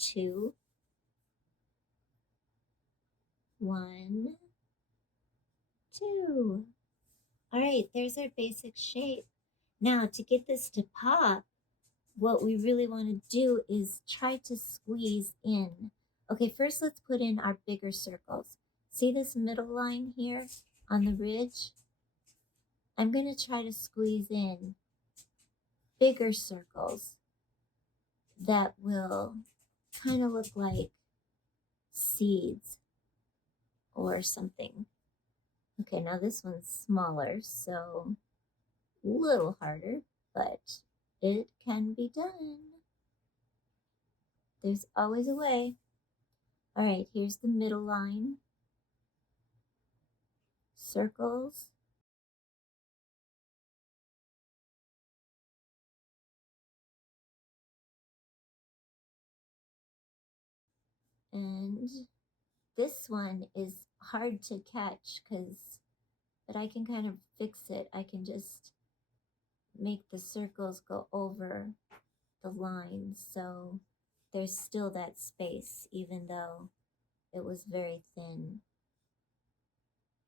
2, 1, 2. All right, there's our basic shape. Now, to get this to pop, what we really want to do is try to squeeze in. Okay, first let's put in our bigger circles. See this middle line here on the ridge? I'm going to try to squeeze in bigger circles that will kind of look like seeds or something. Okay, now this one's smaller, so a little harder, but it can be done. There's always a way. All right, here's the middle line. Circles. And this one is hard to catch but I can kind of fix it. I can just make the circles go over the line, so there's still that space, even though it was very thin.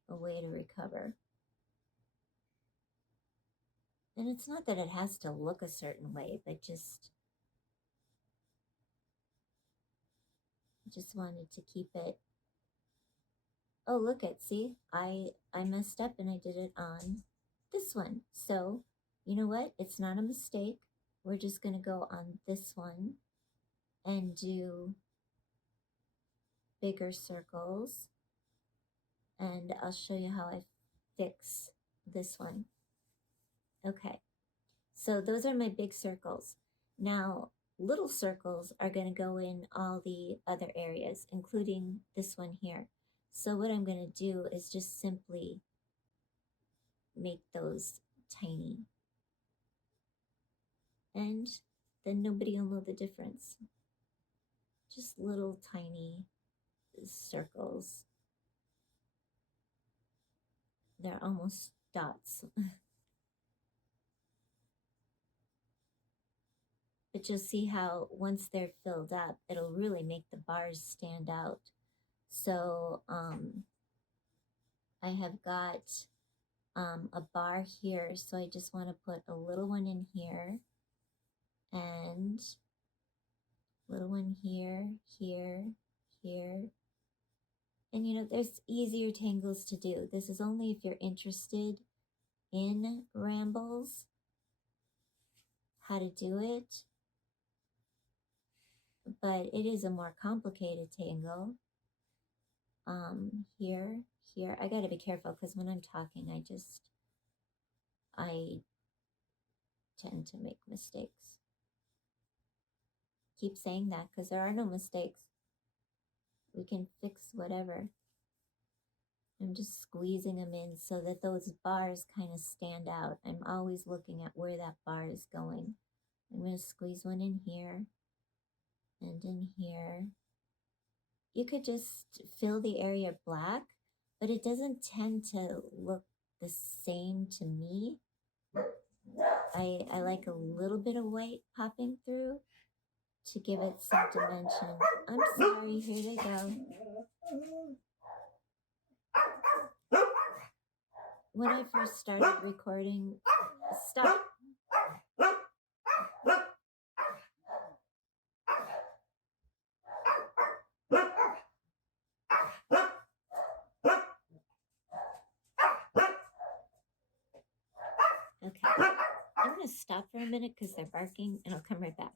A way to recover. And it's not that it has to look a certain way, but just wanted to keep it. Oh, look at, see, I messed up and I did it on this one. So, you know what? It's not a mistake. We're just going to go on this one and do bigger circles. And I'll show you how I fix this one. Okay, so those are my big circles. Now, little circles are going to go in all the other areas, including this one here. So what I'm going to do is just simply make those tiny. And then nobody will know the difference. Just little tiny circles. They're almost dots. But you'll see how once they're filled up, it'll really make the bars stand out. So I have got a bar here, so I just want to put a little one in here and little one here, here, here. And you know, there's easier tangles to do. This is only if you're interested in Rambles, how to do it. But it is a more complicated tangle. Here, I gotta be careful because when I'm talking, I tend to make mistakes. Keep saying that because there are no mistakes. We can fix whatever. I'm just squeezing them in so that those bars kind of stand out. I'm always looking at where that bar is going. I'm going to squeeze one in here and in here. You could just fill the area black, but it doesn't tend to look the same to me. I like a little bit of white popping through to give it some dimension. I'm sorry, here they go. When I first started recording, stop. Okay, I'm going to stop for a minute because they're barking and I'll come right back.